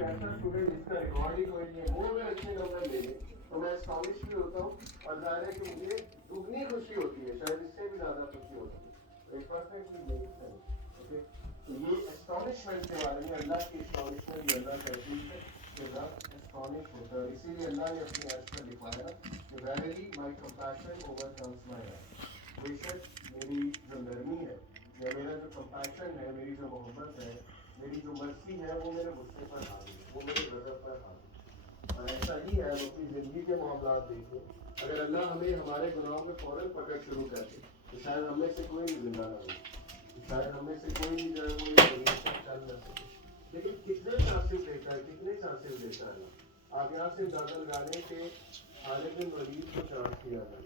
कोई ऐसा स्टूडेंट जिसका रिकॉर्ड ही कोई नहीं है वो अगर अच्छे नंबर ले ले तो मैं एस्टॉनिश भी होता हूँ और जाहिर है कि मुझे दुगनी खुशी होती है, शायद इससे भी ज़्यादा खुशी होती है। तो एक परफेक्टली मेक सेंस। ओके, तो ये एस्टॉनिशमेंट के बारे में, अल्लाह की एस्टॉनिशमेंट, अल्लाह कहती है कि रब एस्टॉनिश होता है। इसीलिए अल्लाह ने अपनी आयत पर लिखवाया ना कि वेरी माई कंपैशन ओवरकम्स माई रैथ, बेशक मेरी जो नरमी है या मेरा जो कंपैशन है, मेरी जो मोहब्बत है, मेरी जो मर्सी है, वो मेरे गुस्से पर हावी है, वो मेरे गज़ब पर हावी है। और ऐसा ही है, हम अपनी ज़िंदगी के मामलात देखें, अगर अल्लाह हमें हमारे गुनाहों में फ़ौरन पकड़ शुरू कर दे तो शायद हमें से कोई भी जिंदा ना हो, शायद हमें से कोई भी जो है वो इस दुनिया से चल न सके। लेकिन कितने चांसेस देता है, कितने चांसेस देता है अल्लाह। आप यहाँ से अंदाज़ा लगा लें कि खालिद बिन वलीद को चांस किया था,